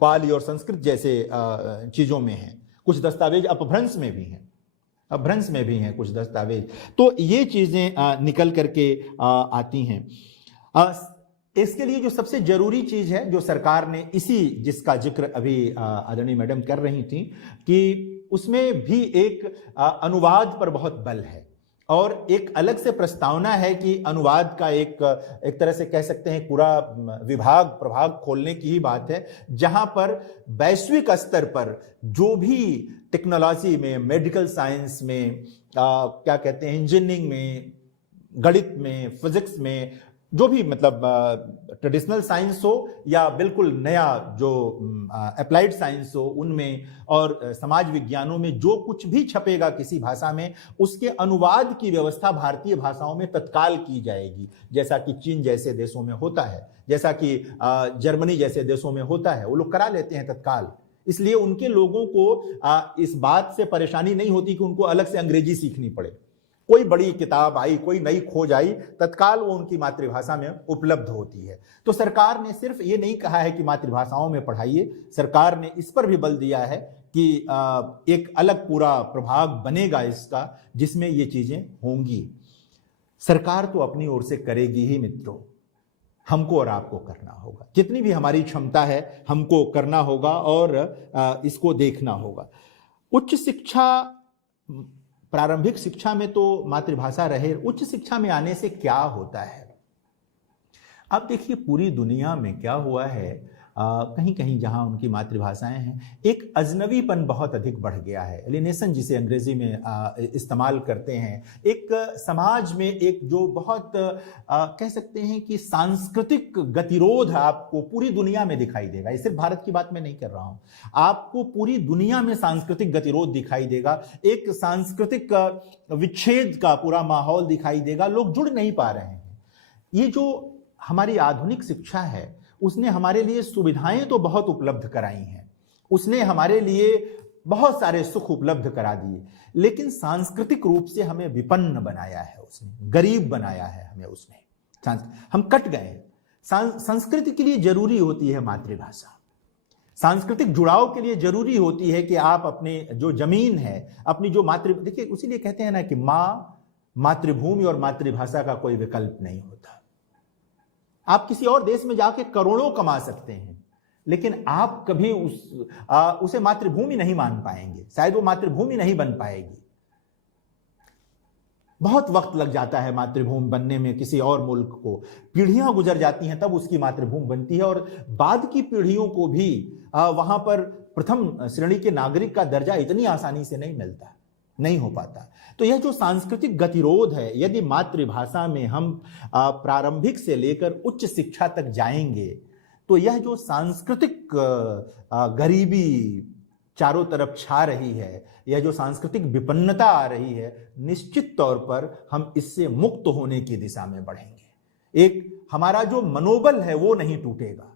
पाली और संस्कृत जैसे चीजों में हैं। कुछ दस्तावेज अपभ्रंश में भी हैं, अपभ्रंश में भी हैं कुछ दस्तावेज। तो ये चीजें निकल करके आती हैं। इसके लिए जो सबसे जरूरी चीज है, जो सरकार ने इसी जिसका जिक्र अभी आदरणीय मैडम कर रही थी, कि उसमें भी एक अनुवाद पर बहुत बल है, और एक अलग से प्रस्तावना है कि अनुवाद का एक तरह से कह सकते हैं पूरा प्रभाग खोलने की ही बात है, जहां पर वैश्विक स्तर पर जो भी टेक्नोलॉजी में, मेडिकल साइंस में, क्या कहते हैं, इंजीनियरिंग में, गणित में, फिजिक्स में, जो भी मतलब ट्रेडिशनल साइंस हो या बिल्कुल नया जो अप्लाइड साइंस हो उनमें, और समाज विज्ञानों में जो कुछ भी छपेगा किसी भाषा में, उसके अनुवाद की व्यवस्था भारतीय भाषाओं में तत्काल की जाएगी, जैसा कि चीन जैसे देशों में होता है, जैसा कि जर्मनी जैसे देशों में होता है, वो लोग करा लेते हैं तत्काल। इसलिए उनके लोगों को इस बात से परेशानी नहीं होती कि उनको अलग से अंग्रेजी सीखनी पड़े। कोई बड़ी किताब आई, कोई नई खोज आई, तत्काल वो उनकी मातृभाषा में उपलब्ध होती है। तो सरकार ने सिर्फ ये नहीं कहा है कि मातृभाषाओं में पढ़ाइए, सरकार ने इस पर भी बल दिया है कि एक अलग पूरा प्रभाग बनेगा इसका, जिसमें ये चीजें होंगी। सरकार तो अपनी ओर से करेगी ही मित्रों, हमको और आपको करना होगा, जितनी भी हमारी क्षमता है हमको करना होगा और इसको देखना होगा। उच्च शिक्षा, प्रारंभिक शिक्षा में तो मातृभाषा रहे, उच्च शिक्षा में आने से क्या होता है? अब देखिए पूरी दुनिया में क्या हुआ है, कहीं कहीं जहां उनकी मातृभाषाएं हैं, एक अजनबीपन बहुत अधिक बढ़ गया है, एलिनेशन जिसे अंग्रेजी में इस्तेमाल करते हैं। एक समाज में एक जो बहुत कह सकते हैं कि सांस्कृतिक गतिरोध आपको पूरी दुनिया में दिखाई देगा। ये सिर्फ भारत की बात मैं नहीं कर रहा हूं, आपको पूरी दुनिया में सांस्कृतिक गतिरोध दिखाई देगा, एक सांस्कृतिक विच्छेद का पूरा माहौल दिखाई देगा, लोग जुड़ नहीं पा रहे हैं। ये जो हमारी आधुनिक शिक्षा है उसने हमारे लिए सुविधाएं तो बहुत उपलब्ध कराई हैं, उसने हमारे लिए बहुत सारे सुख उपलब्ध करा दिए, लेकिन सांस्कृतिक रूप से हमें विपन्न बनाया है, उसने गरीब बनाया है हमें, उसने हम कट गए। संस्कृति के लिए जरूरी होती है मातृभाषा, सांस्कृतिक जुड़ाव के लिए जरूरी होती है कि आप अपने जो जमीन है, अपनी जो देखिए उसीलिए कहते हैं ना कि माँ, मातृभूमि और मातृभाषा का कोई विकल्प नहीं होता। आप किसी और देश में जाके करोड़ों कमा सकते हैं, लेकिन आप कभी उसे मातृभूमि नहीं मान पाएंगे, शायद वो मातृभूमि नहीं बन पाएगी। बहुत वक्त लग जाता है मातृभूमि बनने में, किसी और मुल्क को पीढ़ियां गुजर जाती हैं तब उसकी मातृभूमि बनती है, और बाद की पीढ़ियों को भी वहां पर प्रथम श्रेणी के नागरिक का दर्जा इतनी आसानी से नहीं मिलता, नहीं हो पाता। तो यह जो सांस्कृतिक गतिरोध है, यदि मातृभाषा में हम प्रारंभिक से लेकर उच्च शिक्षा तक जाएंगे तो यह जो सांस्कृतिक गरीबी चारों तरफ छा रही है, यह जो सांस्कृतिक विपन्नता आ रही है, निश्चित तौर पर हम इससे मुक्त होने की दिशा में बढ़ेंगे। एक हमारा जो मनोबल है वो नहीं टूटेगा।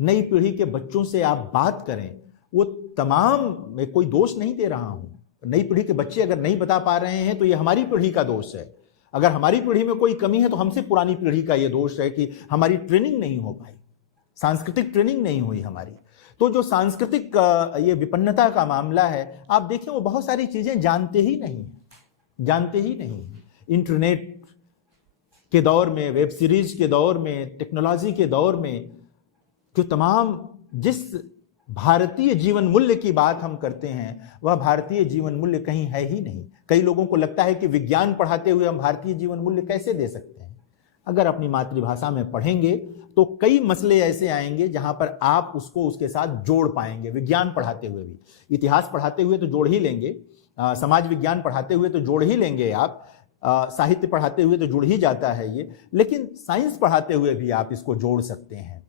नई पीढ़ी के बच्चों से आप बात करें, वो तमाम, मैं कोई दोष नहीं दे रहा हूं, नई पीढ़ी के बच्चे अगर नहीं बता पा रहे हैं तो ये हमारी पीढ़ी का दोष है। अगर हमारी पीढ़ी में कोई कमी है तो हमसे पुरानी पीढ़ी का ये दोष है कि हमारी ट्रेनिंग नहीं हो पाई, सांस्कृतिक ट्रेनिंग नहीं हुई हमारी। तो जो सांस्कृतिक ये विपन्नता का मामला है, आप देखिए वो बहुत सारी चीजें जानते ही नहीं। इंटरनेट के दौर में, वेब सीरीज के दौर में, टेक्नोलॉजी के दौर में जो तमाम जिस भारतीय जीवन मूल्य की बात हम करते हैं, वह भारतीय जीवन मूल्य कहीं है ही नहीं। कई लोगों को लगता है कि विज्ञान पढ़ाते हुए हम भारतीय जीवन मूल्य कैसे दे सकते हैं। अगर अपनी मातृभाषा में पढ़ेंगे तो कई मसले ऐसे आएंगे जहां पर आप उसको उसके साथ जोड़ पाएंगे। विज्ञान पढ़ाते हुए भी, इतिहास पढ़ाते हुए तो जोड़ ही लेंगे, समाज विज्ञान पढ़ाते हुए तो जोड़ ही लेंगे आप, साहित्य पढ़ाते हुए तो जुड़ ही जाता है ये, लेकिन साइंस पढ़ाते हुए भी आप इसको जोड़ सकते हैं।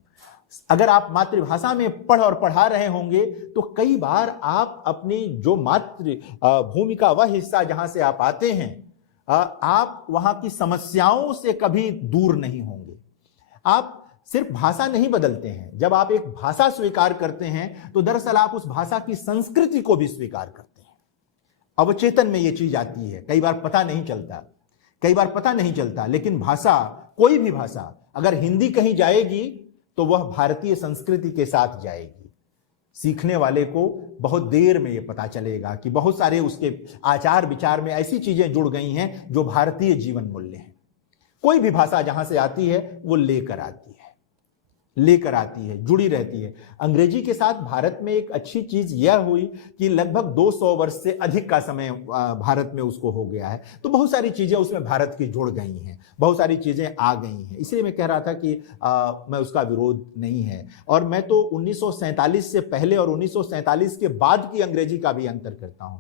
अगर आप मातृभाषा में पढ़ और पढ़ा रहे होंगे तो कई बार आप अपनी जो मातृ भूमि का वह हिस्सा जहां से आप आते हैं, आप वहां की समस्याओं से कभी दूर नहीं होंगे। आप सिर्फ भाषा नहीं बदलते हैं, जब आप एक भाषा स्वीकार करते हैं तो दरअसल आप उस भाषा की संस्कृति को भी स्वीकार करते हैं। अवचेतन में ये चीज आती है, कई बार पता नहीं चलता, लेकिन भाषा, कोई भी भाषा, अगर हिंदी कहीं जाएगी तो वह भारतीय संस्कृति के साथ जाएगी। सीखने वाले को बहुत देर में यह पता चलेगा कि बहुत सारे उसके आचार विचार में ऐसी चीजें जुड़ गई हैं जो भारतीय जीवन मूल्य हैं। कोई भी भाषा जहां से आती है वो लेकर आती है, जुड़ी रहती है। अंग्रेजी के साथ भारत में एक अच्छी चीज यह हुई कि लगभग 200 वर्ष से अधिक का समय भारत में उसको हो गया है, तो बहुत सारी चीजें उसमें भारत की जुड़ गई हैं, बहुत सारी चीजें आ गई हैं। इसलिए मैं कह रहा था कि मैं उसका विरोध नहीं है। और मैं तो 1947 से पहले और 1947 के बाद की अंग्रेजी का भी अंतर करता हूं।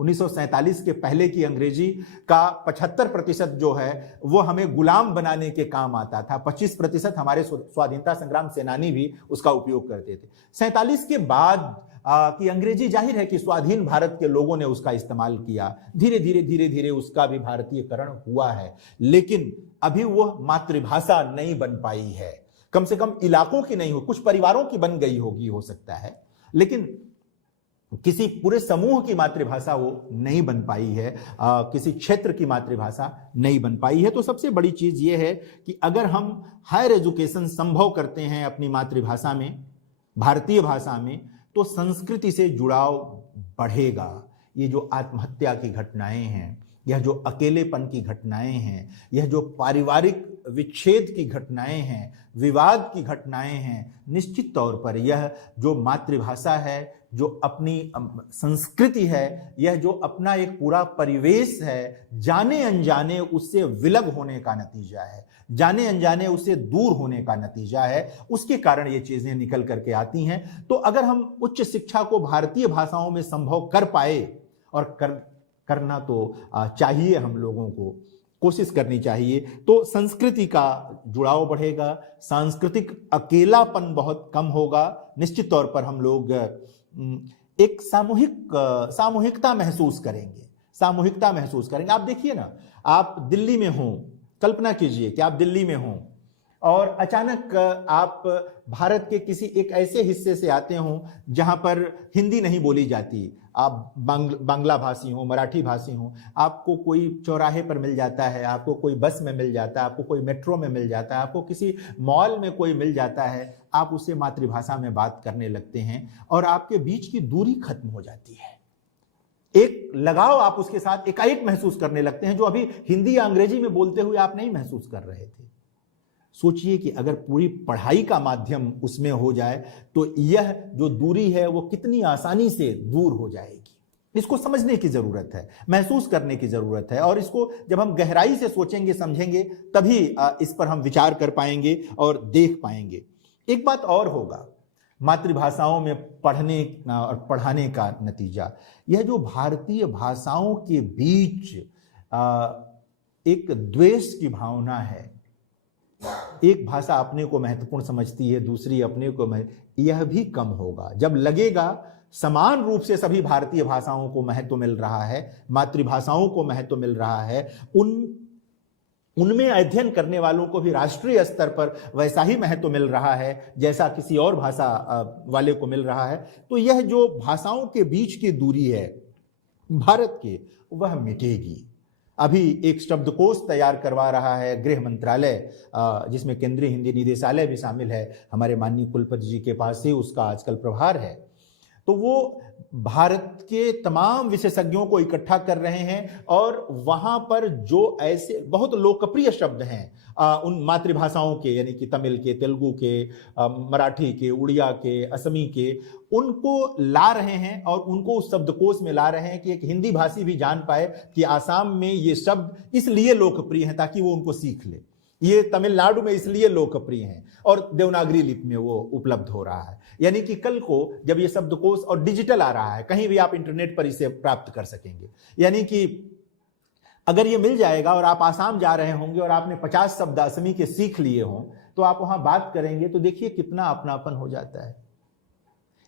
1947 के पहले की अंग्रेजी का 75% जो है वो हमें गुलाम बनाने के काम आता था। 25% हमारे स्वाधीनता संग्राम सेनानी भी उसका उपयोग करते थे। 47 के बाद की अंग्रेजी जाहिर है कि स्वाधीन भारत के लोगों ने उसका इस्तेमाल किया, धीरे धीरे उसका भी भारतीयकरण हुआ है, लेकिन अभी वह मातृभाषा नहीं बन पाई है। कम से कम इलाकों की नहीं हो, कुछ परिवारों की बन गई होगी हो सकता है, लेकिन किसी पूरे समूह की मातृभाषा वो नहीं बन पाई है, किसी क्षेत्र की मातृभाषा नहीं बन पाई है। तो सबसे बड़ी चीज ये है कि अगर हम हायर एजुकेशन संभव करते हैं अपनी मातृभाषा में, भारतीय भाषा में, तो संस्कृति से जुड़ाव बढ़ेगा। ये जो आत्महत्या की घटनाएं हैं, यह जो अकेलेपन की घटनाएं हैं, यह जो पारिवारिक विच्छेद की घटनाएं हैं, विवाद की घटनाएं हैं, निश्चित तौर पर यह जो मातृभाषा है, जो अपनी संस्कृति है, यह जो अपना एक पूरा परिवेश है, जाने अनजाने उससे विलग होने का नतीजा है, जाने अनजाने उससे दूर होने का नतीजा है। उसके कारण ये चीजें निकल करके आती हैं। तो अगर हम उच्च शिक्षा को भारतीय भाषाओं में संभव कर पाए, और करना तो चाहिए, हम लोगों को कोशिश करनी चाहिए, तो संस्कृति का जुड़ाव बढ़ेगा, सांस्कृतिक अकेलापन बहुत कम होगा। निश्चित तौर पर हम लोग एक सामूहिकता महसूस करेंगे, सामूहिकता महसूस करेंगे। आप देखिए ना, आप दिल्ली में हो, कल्पना कीजिए कि आप दिल्ली में हो और अचानक आप भारत के किसी एक ऐसे हिस्से से आते हो जहां पर हिंदी नहीं बोली जाती, आप बांग्ला भाषी हो, मराठी भाषी हो, आपको कोई चौराहे पर मिल जाता है, आपको कोई बस में मिल जाता है, आपको कोई मेट्रो में मिल जाता है, आपको किसी मॉल में कोई मिल जाता है, आप उससे मातृभाषा में बात करने लगते हैं और आपके बीच की दूरी खत्म हो जाती है। एक लगाव आप उसके साथ एकाएक महसूस करने लगते हैं, जो अभी हिंदी या अंग्रेजी में बोलते हुए आप नहीं महसूस कर रहे थे। सोचिए कि अगर पूरी पढ़ाई का माध्यम उसमें हो जाए तो यह जो दूरी है वो कितनी आसानी से दूर हो जाएगी। इसको समझने की जरूरत है, महसूस करने की जरूरत है, और इसको जब हम गहराई से सोचेंगे, समझेंगे, तभी इस पर हम विचार कर पाएंगे और देख पाएंगे। एक बात और होगा, मातृभाषाओं में पढ़ने और पढ़ाने का नतीजा, यह जो भारतीय भाषाओं के बीच एक द्वेष की भावना है, एक भाषा अपने को महत्वपूर्ण समझती है, दूसरी अपने को यह भी कम होगा। जब लगेगा समान रूप से सभी भारतीय भाषाओं को महत्व मिल रहा है, मातृभाषाओं को महत्व मिल रहा है, उनमें अध्ययन करने वालों को भी राष्ट्रीय स्तर पर वैसा ही महत्व मिल रहा है जैसा किसी और भाषा वाले को मिल रहा है, तो यह जो भाषाओं के बीच की दूरी है भारत के, वह मिटेगी। अभी एक शब्दकोश तैयार करवा रहा है गृह मंत्रालय, जिसमें केंद्रीय हिंदी निदेशालय भी शामिल है, हमारे माननीय कुलपति जी के पास ही उसका आजकल प्रभार है। तो वो भारत के तमाम विशेषज्ञों को इकट्ठा कर रहे हैं और वहां पर जो ऐसे बहुत लोकप्रिय शब्द हैं उन मातृभाषाओं के, यानी कि तमिल के, तेलुगु के, मराठी के, उड़िया के, असमी के, उनको ला रहे हैं और उनको उस शब्दकोश में ला रहे हैं कि एक हिंदी भाषी भी जान पाए कि आसाम में ये शब्द इसलिए लोकप्रिय हैं ताकि वो उनको सीख ले, ये तमिलनाडु में इसलिए लोकप्रिय हैं, और देवनागरी लिपि में वो उपलब्ध हो रहा है। यानी कि कल को जब ये शब्दकोश और डिजिटल आ रहा है, कहीं भी आप इंटरनेट पर इसे प्राप्त कर सकेंगे। यानी कि अगर ये मिल जाएगा और आप आसाम जा रहे होंगे और आपने 50 शब्द असमी के सीख लिए हों, तो आप वहां बात करेंगे तो देखिए कितना अपनापन हो जाता है।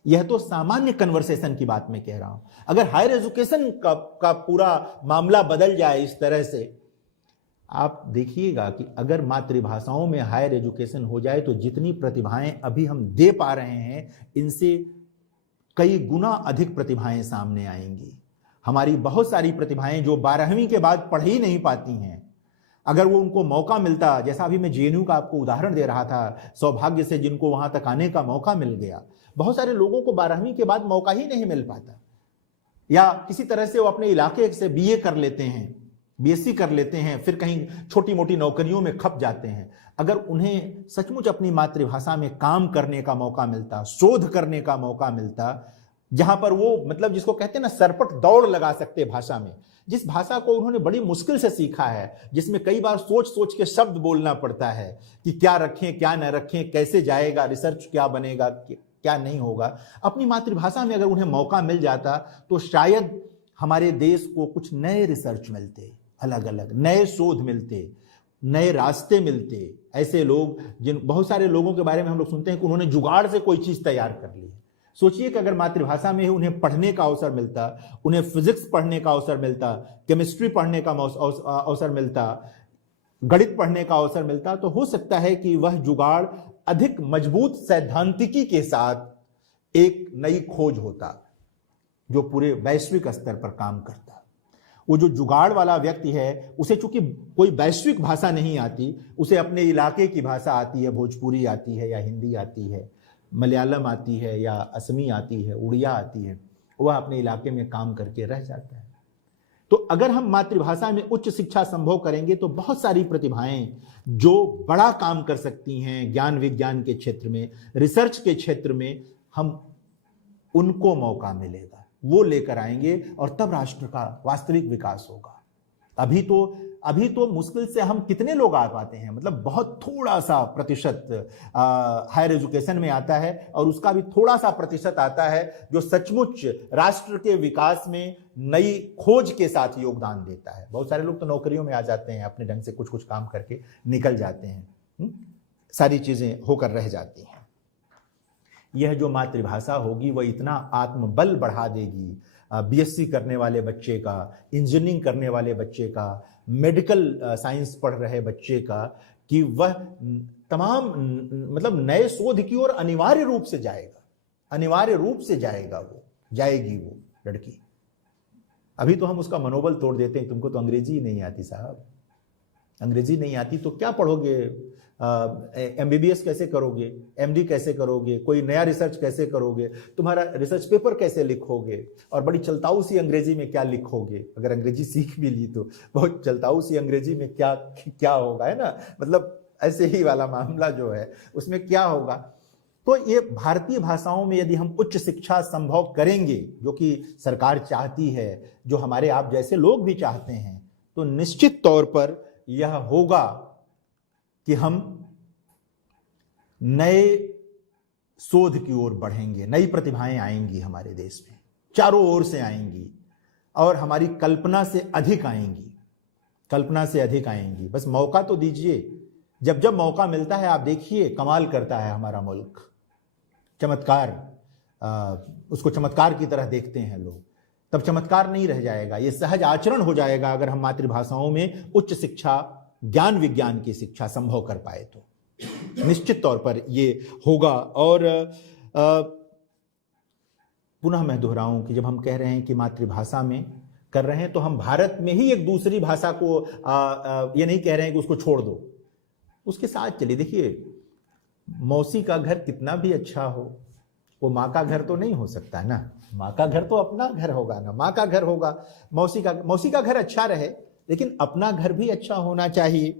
यह तो सामान्य कन्वर्सेशन की बात मैं कह रहा हूं। अगर हायर एजुकेशन का पूरा मामला बदल जाए इस तरह से, आप देखिएगा कि अगर मातृभाषाओं में हायर एजुकेशन हो जाए तो जितनी प्रतिभाएं अभी हम दे पा रहे हैं, इनसे कई गुना अधिक प्रतिभाएं सामने आएंगी। हमारी बहुत सारी प्रतिभाएं जो 12वीं के बाद पढ़ ही नहीं पाती हैं, अगर वो उनको मौका मिलता, जैसा अभी मैं जेएनयू का आपको उदाहरण दे रहा था, सौभाग्य से जिनको वहां तक आने का मौका मिल गया, बहुत सारे लोगों को 12वीं के बाद मौका ही नहीं मिल पाता, या किसी तरह से वो अपने इलाके से बीए कर लेते हैं, बीएससी कर लेते हैं, फिर कहीं छोटी मोटी नौकरियों में खप जाते हैं। अगर उन्हें सचमुच अपनी मातृभाषा में काम करने का मौका मिलता, शोध करने का मौका मिलता, जहां पर वो मतलब जिसको कहते हैं ना सरपट दौड़ लगा सकते भाषा में, जिस भाषा को उन्होंने बड़ी मुश्किल से सीखा है, जिसमें कई बार सोच सोच के शब्द बोलना पड़ता है कि क्या रखें क्या न रखें, कैसे जाएगा रिसर्च, क्या बनेगा क्या नहीं होगा, अपनी मातृभाषा में अगर उन्हें मौका मिल जाता तो शायद हमारे देश को कुछ नए रिसर्च मिलते, अलग अलग नए शोध मिलते, नए रास्ते मिलते। ऐसे लोग, जिन बहुत सारे लोगों के बारे में हम लोग सुनते हैं कि उन्होंने जुगाड़ से कोई चीज तैयार कर ली। सोचिए कि अगर मातृभाषा में ही उन्हें पढ़ने का अवसर मिलता, उन्हें फिजिक्स पढ़ने का अवसर मिलता, केमिस्ट्री पढ़ने का अवसर मिलता, गणित पढ़ने का अवसर मिलता, तो हो सकता है कि वह जुगाड़ अधिक मजबूत सैद्धांतिकी के साथ एक नई खोज होता जो पूरे वैश्विक स्तर पर काम करता। वो जो जुगाड़ वाला व्यक्ति है, उसे चूंकि कोई वैश्विक भाषा नहीं आती, उसे अपने इलाके की भाषा आती है, भोजपुरी आती है या हिंदी आती है, मलयालम आती है या असमी आती है, उड़िया आती है, वह अपने इलाके में काम करके रह जाता है। तो अगर हम मातृभाषा में उच्च शिक्षा संभव करेंगे तो बहुत सारी प्रतिभाएं जो बड़ा काम कर सकती हैं ज्ञान विज्ञान के क्षेत्र में, रिसर्च के क्षेत्र में, हम उनको मौका मिलेगा, वो लेकर आएंगे और तब राष्ट्र का वास्तविक विकास होगा। अभी तो मुश्किल से हम कितने लोग आ पाते हैं, मतलब बहुत थोड़ा सा प्रतिशत हायर एजुकेशन में आता है, और उसका भी थोड़ा सा प्रतिशत आता है जो सचमुच राष्ट्र के विकास में नई खोज के साथ योगदान देता है। बहुत सारे लोग तो नौकरियों में आ जाते हैं, अपने ढंग से कुछ कुछ काम करके निकल जाते हैं, सारी चीजें होकर रह जाती हैं। यह जो मातृभाषा होगी वह इतना आत्मबल बढ़ा देगी बीएससी करने वाले बच्चे का, इंजीनियरिंग करने वाले बच्चे का, मेडिकल साइंस पढ़ रहे बच्चे का, कि वह तमाम मतलब नए शोध की ओर अनिवार्य रूप से जाएगा, वो जाएगी वो लड़की। अभी तो हम उसका मनोबल तोड़ देते हैं, तुमको तो अंग्रेजी ही नहीं आती साहब, अंग्रेजी नहीं आती तो क्या पढ़ोगे, एमबीबीएस कैसे करोगे, एमडी कैसे करोगे, कोई नया रिसर्च कैसे करोगे, तुम्हारा रिसर्च पेपर कैसे लिखोगे, और बड़ी चलताऊ सी अंग्रेजी में क्या लिखोगे। अगर अंग्रेजी सीख भी ली तो बहुत चलताऊ सी अंग्रेजी में क्या होगा, है ना, मतलब ऐसे ही वाला मामला जो है उसमें क्या होगा। तो ये भारतीय भाषाओं में यदि हम उच्च शिक्षा संभव करेंगे, जो कि सरकार चाहती है, जो हमारे आप जैसे लोग भी चाहते हैं, तो निश्चित तौर पर यह होगा कि हम नए शोध की ओर बढ़ेंगे, नई प्रतिभाएं आएंगी हमारे देश में, चारों ओर से आएंगी, और हमारी कल्पना से अधिक आएंगी। बस मौका तो दीजिए। जब मौका मिलता है, आप देखिए कमाल करता है हमारा मुल्क, चमत्कार, उसको चमत्कार की तरह देखते हैं लोग। तब चमत्कार नहीं रह जाएगा, ये सहज आचरण हो जाएगा अगर हम मातृभाषाओं में उच्च शिक्षा, ज्ञान विज्ञान की शिक्षा संभव कर पाए तो निश्चित तौर पर ये होगा। और पुनः मैं दोहराऊं कि जब हम कह रहे हैं कि मातृभाषा में कर रहे हैं, तो हम भारत में ही एक दूसरी भाषा को ये नहीं कह रहे हैं कि उसको छोड़ दो, उसके साथ चलिए। देखिए, मौसी का घर कितना भी अच्छा हो, वो माँ का घर तो नहीं हो सकता ना। माँ का घर तो अपना घर होगा ना, माँ का घर होगा। मौसी का घर अच्छा रहे, लेकिन अपना घर भी अच्छा होना चाहिए।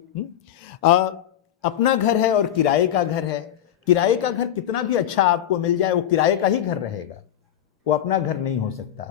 अपना घर है और किराए का घर है। किराए का घर कितना भी अच्छा आपको मिल जाए, वो किराए का ही घर रहेगा, वो अपना घर नहीं हो सकता।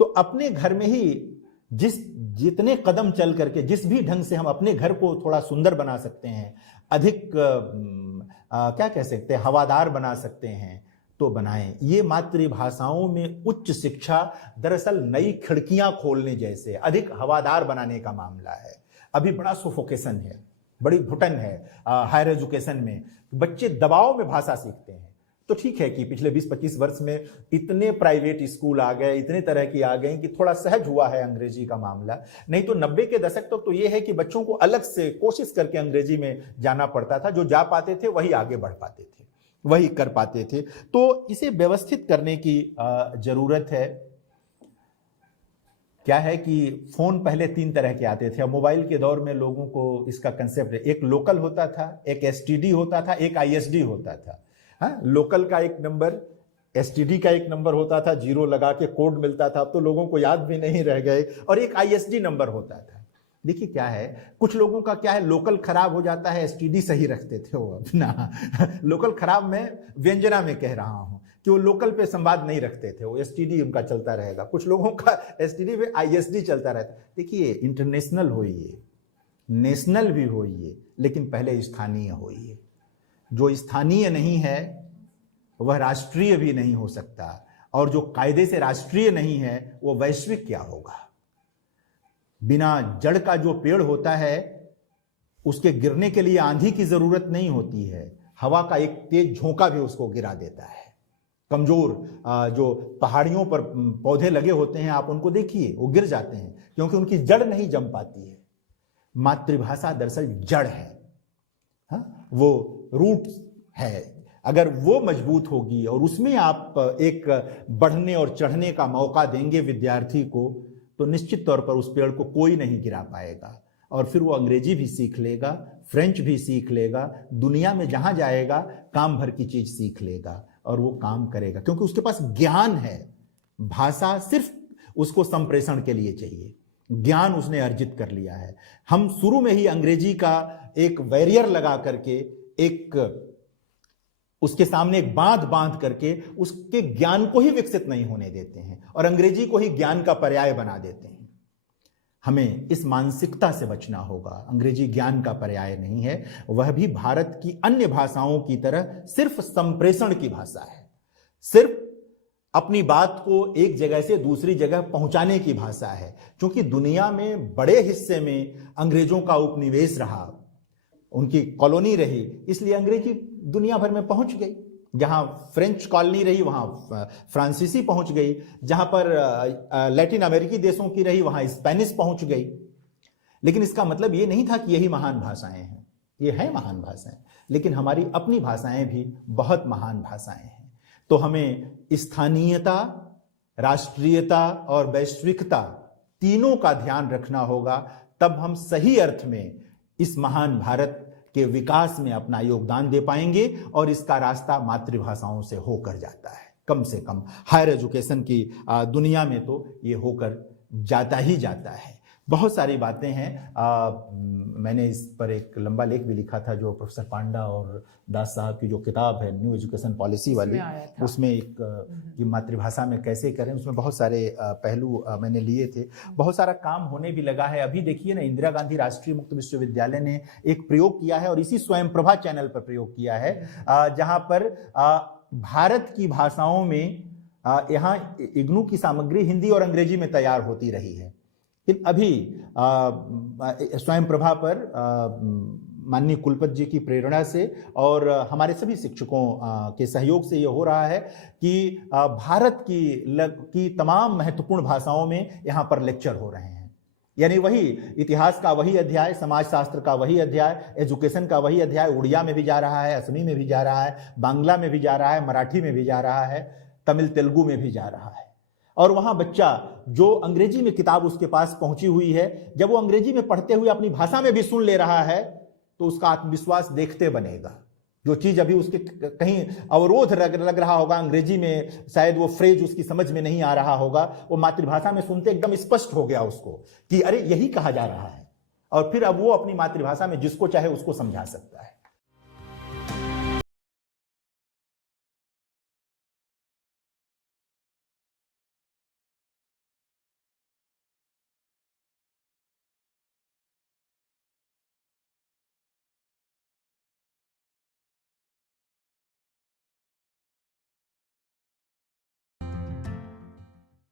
तो अपने घर में ही जितने कदम चल करके, जिस भी ढंग से हम अपने घर को थोड़ा सुंदर बना सकते हैं, अधिक क्या कह सकते हैं, हवादार बना सकते हैं, तो बनाएं। ये मातृभाषाओं में उच्च शिक्षा दरअसल नई खिड़कियां खोलने जैसे, अधिक हवादार बनाने का मामला है। अभी बड़ा सुफोकेशन है, बड़ी घुटन है हायर एजुकेशन में, बच्चे दबाव में भाषा सीखते हैं। तो ठीक है कि पिछले 20-25 वर्ष में इतने प्राइवेट स्कूल आ गए, इतने तरह की आ गए कि थोड़ा सहज हुआ है अंग्रेजी का मामला। नहीं तो 90 के दशक तक तो ये है कि बच्चों को अलग से कोशिश करके अंग्रेजी में जाना पड़ता था। जो जा पाते थे वही आगे बढ़ पाते थे, वही कर पाते थे। तो इसे व्यवस्थित करने की जरूरत है। क्या है कि फोन पहले 3 तरह के आते थे, अब मोबाइल के दौर में लोगों को इसका कंसेप्ट, एक लोकल होता था, एक एसटीडी होता था, एक आईएसडी होता था। हाँ, लोकल का एक नंबर, एसटीडी का एक नंबर होता था, 0 लगा के कोड मिलता था, अब तो लोगों को याद भी नहीं रह गए, और एक आईएसडी नंबर होता था। देखिए क्या है, कुछ लोगों का क्या है, लोकल खराब हो जाता है, एसटीडी सही रखते थे वो अपना। लोकल खराब मैं व्यंजना में कह रहा हूं कि वो लोकल पे संवाद नहीं रखते थे, वो एसटीडी उनका चलता रहेगा। कुछ लोगों का एसटीडी पे आईएसडी चलता रहता। देखिए, इंटरनेशनल होइए, नेशनल भी होइए, लेकिन पहले स्थानीय होइए। जो स्थानीय नहीं है वह राष्ट्रीय भी नहीं हो सकता, और जो कायदे से राष्ट्रीय नहीं है वो वैश्विक क्या होगा। बिना जड़ का जो पेड़ होता है उसके गिरने के लिए आंधी की जरूरत नहीं होती है, हवा का एक तेज झोंका भी उसको गिरा देता है। कमजोर जो पहाड़ियों पर पौधे लगे होते हैं आप उनको देखिए, वो गिर जाते हैं क्योंकि उनकी जड़ नहीं जम पाती है। मातृभाषा दरअसल जड़ है, हाँ? वो रूट है। अगर वो मजबूत होगी और उसमें आप एक बढ़ने और चढ़ने का मौका देंगे विद्यार्थी को, तो निश्चित तौर पर उस पेड़ को कोई नहीं गिरा पाएगा। और फिर वो अंग्रेजी भी सीख लेगा, फ्रेंच भी सीख लेगा, दुनिया में जहां जाएगा काम भर की चीज सीख लेगा और वो काम करेगा क्योंकि उसके पास ज्ञान है। भाषा सिर्फ उसको संप्रेषण के लिए चाहिए, ज्ञान उसने अर्जित कर लिया है। हम शुरू में ही अंग्रेजी का एक बैरियर लगा करके, एक उसके सामने एक बांध करके उसके ज्ञान को ही विकसित नहीं होने देते हैं और अंग्रेजी को ही ज्ञान का पर्याय बना देते हैं। हमें इस मानसिकता से बचना होगा। अंग्रेजी ज्ञान का पर्याय नहीं है, वह भी भारत की अन्य भाषाओं की तरह सिर्फ संप्रेषण की भाषा है, सिर्फ अपनी बात को एक जगह से दूसरी जगह पहुंचाने की भाषा है। क्योंकि दुनिया में बड़े हिस्से में अंग्रेजों का उपनिवेश रहा, उनकी कॉलोनी रही, इसलिए अंग्रेजी दुनिया भर में पहुंच गई। जहां फ्रेंच कॉलोनी रही वहां फ्रांसीसी पहुंच गई, जहां पर लैटिन अमेरिकी देशों की रही वहां स्पेनिश पहुंच गई। लेकिन इसका मतलब ये नहीं था कि यही महान भाषाएं हैं, ये हैं महान भाषाएं, लेकिन हमारी अपनी भाषाएं भी बहुत महान भाषाएं हैं। तो हमें स्थानीयता, राष्ट्रीयता और वैश्विकता तीनों का ध्यान रखना होगा, तब हम सही अर्थ में इस महान भारत के विकास में अपना योगदान दे पाएंगे और इसका रास्ता मातृभाषाओं से होकर जाता है। कम से कम हायर एजुकेशन की दुनिया में तो ये होकर जाता ही जाता है। बहुत सारी बातें हैं, मैंने इस पर एक लंबा लेख भी लिखा था जो प्रोफेसर पांडा और दास साहब की जो किताब है न्यू एजुकेशन पॉलिसी वाली, उसमें एक कि मातृभाषा में कैसे करें, उसमें बहुत सारे पहलू मैंने लिए थे। बहुत सारा काम होने भी लगा है। अभी देखिए ना, इंदिरा गांधी राष्ट्रीय मुक्त विश्वविद्यालय ने एक प्रयोग किया है और इसी स्वयंप्रभा चैनल पर प्रयोग किया है, जहां पर भारत की भाषाओं में यहाँ इग्नू की सामग्री हिंदी और अंग्रेजी में तैयार होती रही है। अभी स्वयंप्रभा पर माननीय कुलपति जी की प्रेरणा से और हमारे सभी शिक्षकों के सहयोग से ये हो रहा है कि भारत की तमाम महत्वपूर्ण भाषाओं में यहाँ पर लेक्चर हो रहे हैं। यानी वही इतिहास का वही अध्याय, समाजशास्त्र का वही अध्याय, एजुकेशन का वही अध्याय उड़िया में भी जा रहा है, असमी में भी जा रहा है, बांग्ला में भी जा रहा है, मराठी में भी जा रहा है, तमिल तेलुगु में भी जा रहा है। और वहां बच्चा जो अंग्रेजी में किताब उसके पास पहुंची हुई है, जब वो अंग्रेजी में पढ़ते हुए अपनी भाषा में भी सुन ले रहा है तो उसका आत्मविश्वास देखते बनेगा। जो चीज अभी उसके कहीं अवरोध लग रहा होगा, अंग्रेजी में शायद वो फ्रेज उसकी समझ में नहीं आ रहा होगा, वो मातृभाषा में सुनते एकदम स्पष्ट हो गया उसको कि अरे यही कहा जा रहा है, और फिर अब वो अपनी मातृभाषा में जिसको चाहे उसको समझा सकता है।